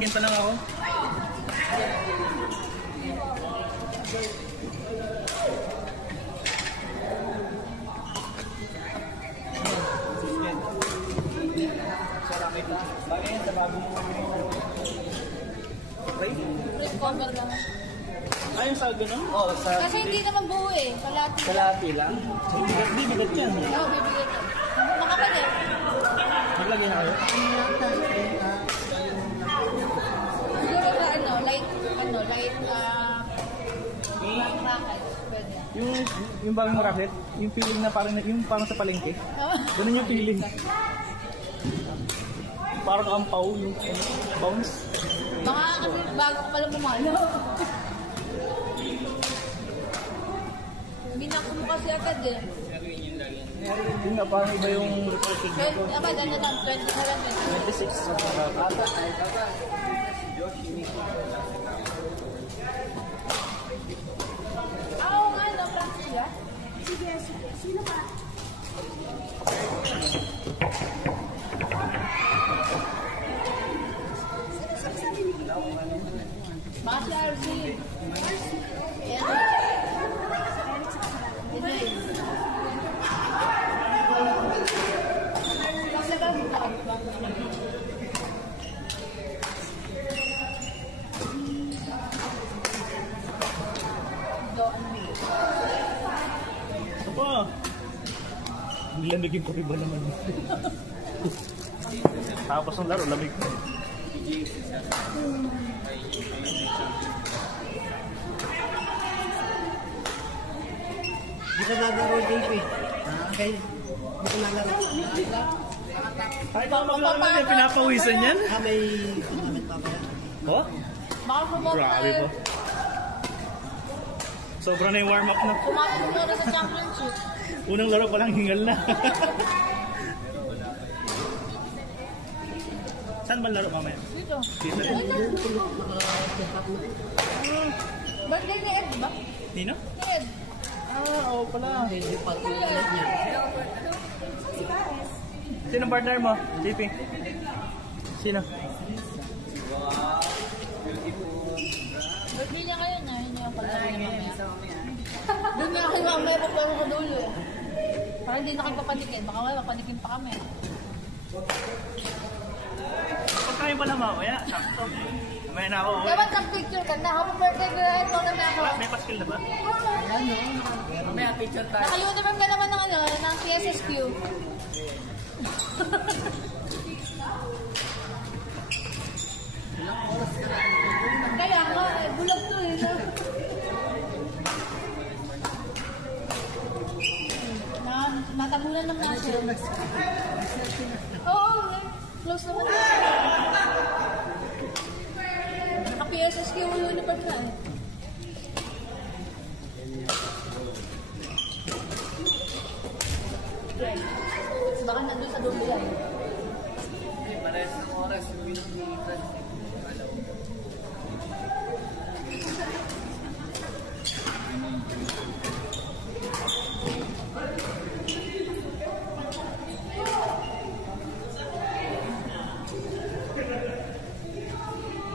Kinta lang ako. Bagay sa bagong Print cover lang. Ayun sa gano'n? Oo, sa... Kasi hindi naman buo eh. Kalati. Kalati lang? Hindi, magat yan. Oo, bibigyan ko. Makapal eh. Maglagay na kayo? Siguro na light racket. Pwede. Yung bagong racket, yung feeling na parang sa palengke. Ganun yung feeling. Parang ampaw yung bounce. Baka kasi bago ko pala pumalo. Minako mo kasi agad eh. Yung nga, parang iba yung reporting. Apa, dyan na lang, 27, 26. Oo nga, no, practice ya? Sige. Sino ba? Baka si RC. Ayan. Ito pa. Lamigin ko rin ba naman? Tapos ng laro, lamig ko. Di ka nalaro, JP. Okay. Di ka nalaro. Kahit ako maglaro yan, pinapawisan yan? May kumamit pa ba? Oh? Baka kumapal. Grabe po. Sobra na yung warm-up na. Kumapal mo na sa championship. Unang laro pa lang hingal na. Saan ba laro mamaya? Dito. Dito rin. Birthday ni Ed ba? Nino? Ni Ed. Oo pala. Hindi pa ito ulit niya. Sino partner mo? JP? Sino? Birthday niya ngayon na. Yun yung palaro niya mamaya. Doon nga kayo mamaya paglaro ko dulo eh. Parang hindi na kayo papanikin. Baka wala, papanikin pa kami. Pagkain pala mamaya. Sakto. Mamaya na ako. Dapat ng picture ka na. Happy birthday girl. Ito na ako. May paskil na ba? Mamaya picture tayo. Naka-uniform ka naman ng PSSQ. Kaya nga, bulag to eh. Natabunan ng nasa. Oo, close naman. Naka-PSSQ uniform na eh. Baka nandun sa dulo yan. Parehas ng oras yung binigyan.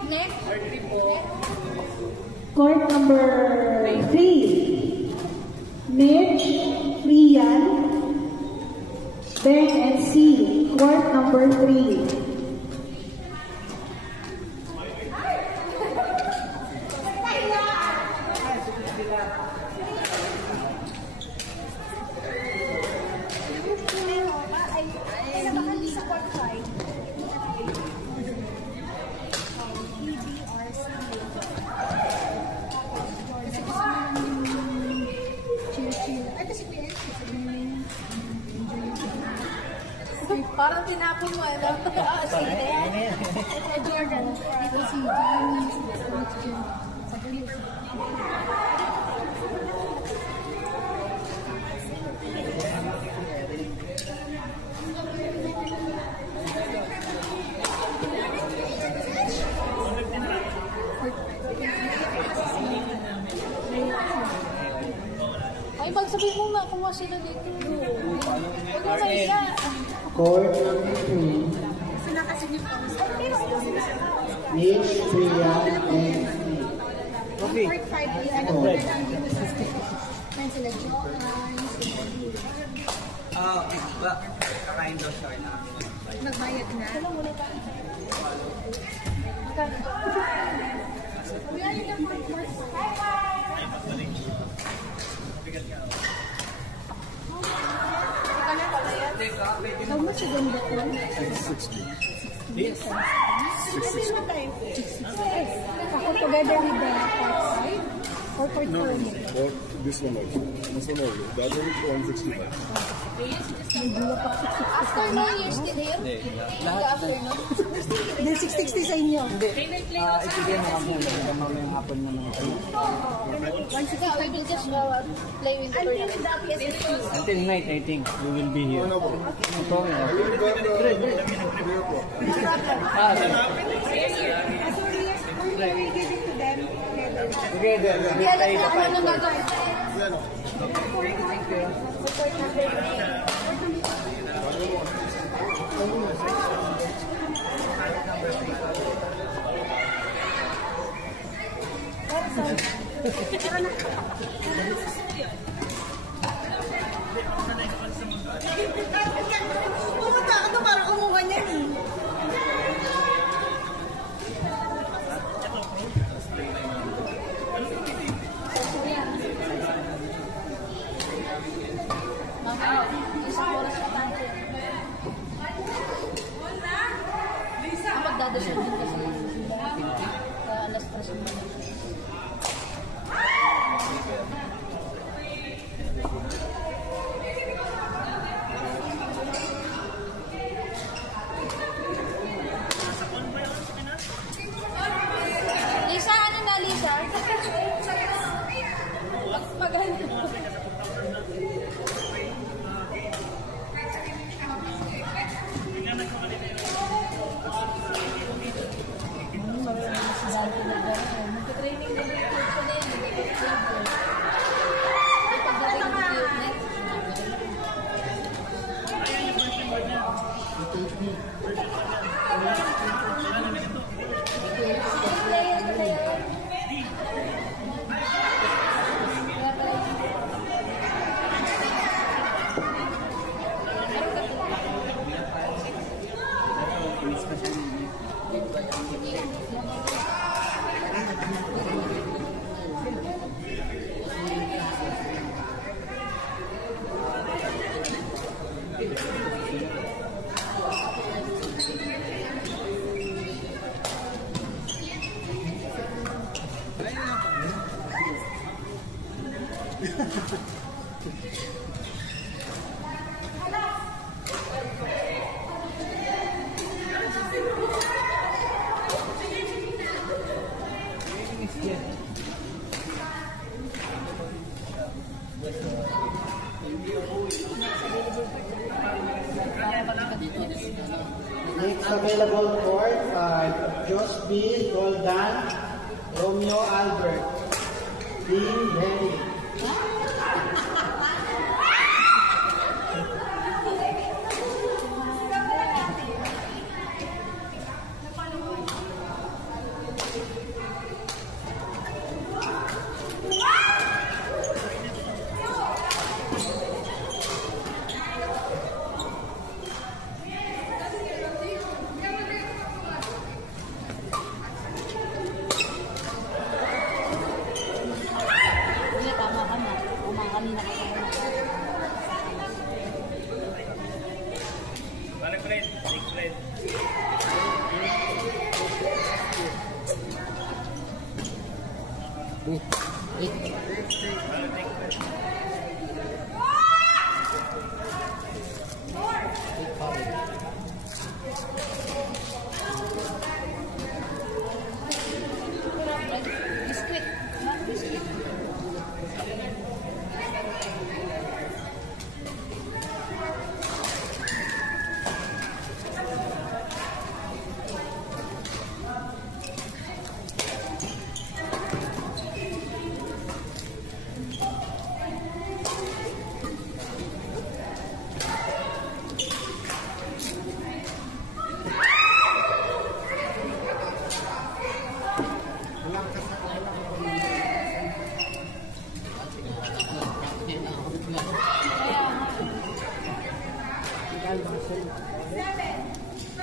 Next. Court number 3. Mitch, Rian, Ben and C. Court number 3. Parang tinapon mo eh. Jordan. Ito si Jamie. Sa gilid. Ay, magsabihin mo nga kung sila dito. Huwag mo mahiya. Court number 3. kasi yung post. Mitch, Priya, and Steve. Coffee. Part 5, ano mo na lang dito sa man sila Joanne, Kakain daw siya na. magbayad na. Wala yun ang part 4. How much ganda ko? 660. Yes. 660. Ako together with the part 5 or part 4 nito? Or this one also. This one only. The other is 165. After 9 years din here? After no? Then 660 sa inyo. Ibigay mo kami. Ibigay mo yung hapon mo ng kayo. Yeah, we will just play with the tournament. Until night, I think, we will be here. Ito, together. Kaya lang na ano nung gagawin. Pumunta ka to para kumuha niyan eh. Mama, isang oras pa tayo. Magdadasal din kasi. Kaya alas 3 mo. Lisa, ano na Lisa? Maganda. Magka-training din yung coach ko na yun. Pagdating ng next. Next available court, Josh B. Goldan, Romeo Albert, Dean Henry. Hindi na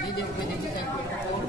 Hindi pwede dito tayo.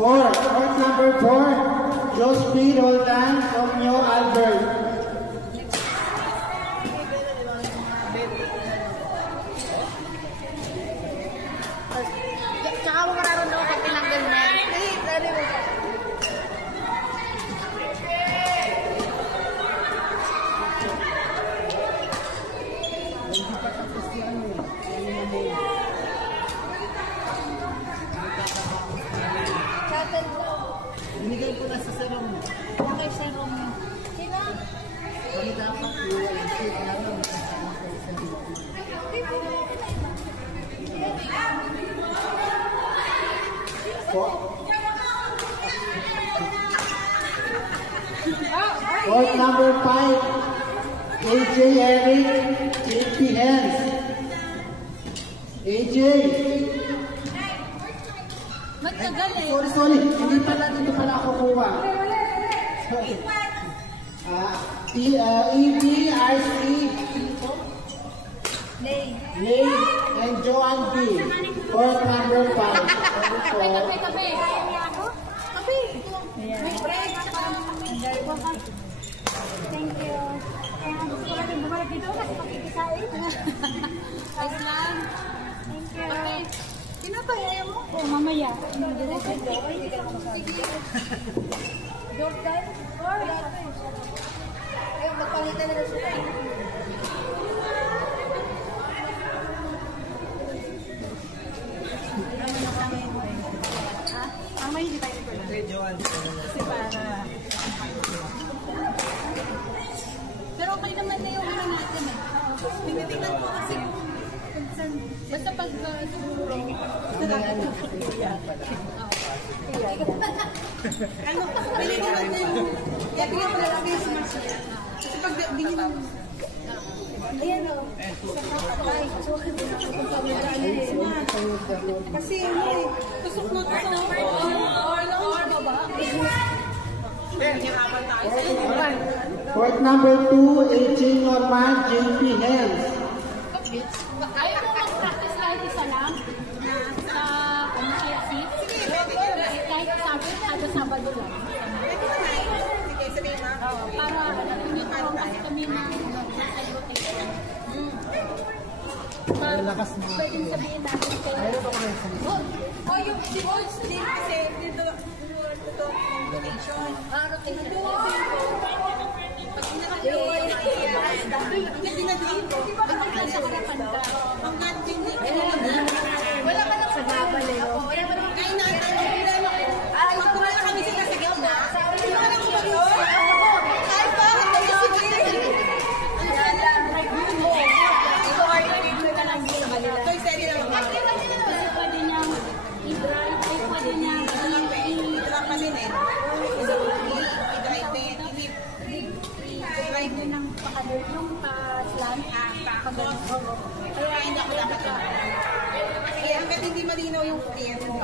Court number 4, Josephine Roldan, Romeo Albert. Tsaka mo mararoon ako pag tinanggal mo. Binigay ko na sa sarong. Okay, sarong. Sino? Kami dapat yung shit natin kasama ko sa Court number 5, AJ Eric, JP Hens. AJ. Matagal eh. Sorry. Hindi pala dito pala ako kuha. Sorry. EBRC, Lay, and Joanne B. Court number 5. Kape. Kape. May break. Thank you. Gusto ko natin bumalik dito kasi pakikisain. Ayos lang. Thank you. Kape. Pinapahaya mo? Oh, mamaya. Jordan? Ayun, magpalitan na sila. Mamaya hindi tayo nito. Kasi para... Pero okay naman na yung ano natin eh. Tinitingnan ko kasi basta pag siguro ano, pinigyan natin kaya mo na lang yung smash kasi pag bingin mo ayan o kasi tusok na or baba Court number 2, AJ Norman, JP Hens. ayaw mo mag-practice kahit isa lang sa KFC kahit kada Sabado lang para nagkaroon kasi kami ng rotation lakas mo. pwedeng sabihin natin kayo o yung si Boys din kasi dito rotation pag inadin ko pag sa harapan ka ang natin wala ka lang sa gabal eh wala ka lang kain natin pag kumala kami sila sa gawna wala lang mag-uusap kahit pa pwede niyang i-drive ay pwede niyang i-drive din ng pakadol yung pa-slant kaya hindi ako dapat Kaya hanggang hindi malinaw yung client mo.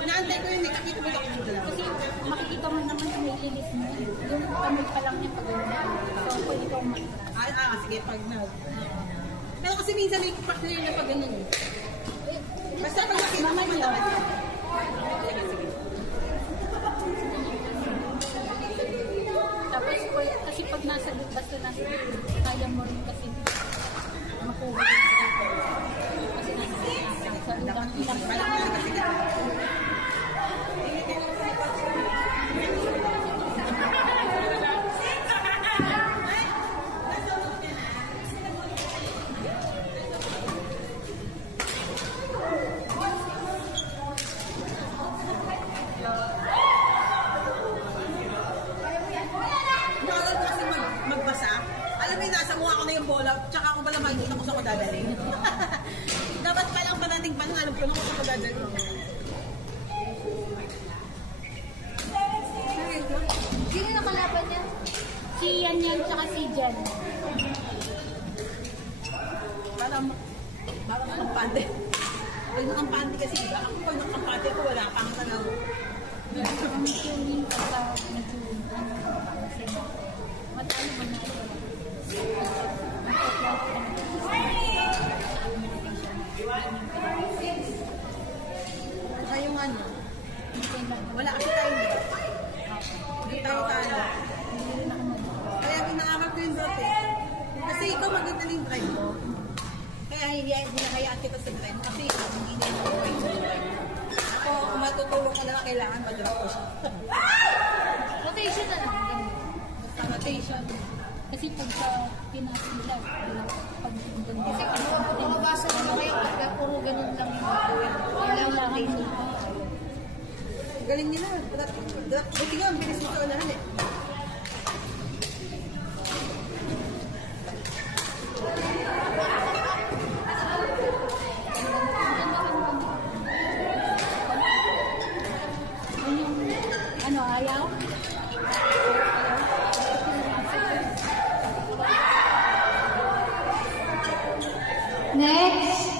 Naantay ko yun, nakikita mo ako dito. kasi makikita mo naman yung nililis mo yung kamay pa lang niya pag-una so pwede kong mag-drive Sige, pag na. Pero kasi minsan may clear na pag ganyan eh. Basta pag nakita mo matawad. Tapos, kasi pag nasa basta nasa kaya mo rin kasi makuha. Kasi nasa ilang Bagal ko kasi magbasa. Alam mo, nasa mukha ko na yung bola, tsaka ako pala makikita ko sa ko dadalhin. Dapat palang parating pa alam ko na kung saan ko dadalhin. Sino nakalaban niya? Si Yan tsaka si Jen. Parang nakampante. Pag nakampante kasi iba, ako pag nakampante ako, wala pang tanaw. Ang tuwing pagka nag-tuwing. Kasi matalo ba na ito? Kaya yung ano, wala kasi tayo dito. Hindi tayo talo. Kaya pinaamal ko yung dati. Kasi ikaw maganda yung drive mo. Kaya hinahayaan kita sa drive kasi hindi na yung drive. Ako, kung matutulong ko na kailangan mag-drop ko siya. Rotation na lang. Ganun. Basta rotation. Kasi pag sa pinasin nila, pag Kasi bumabasa naman kayo pagka puro ganun lang yung gagawin. Kailangan din. Galing nila. Buti nga, ang bilis mo sa unahan eh. ano, ayaw? Next.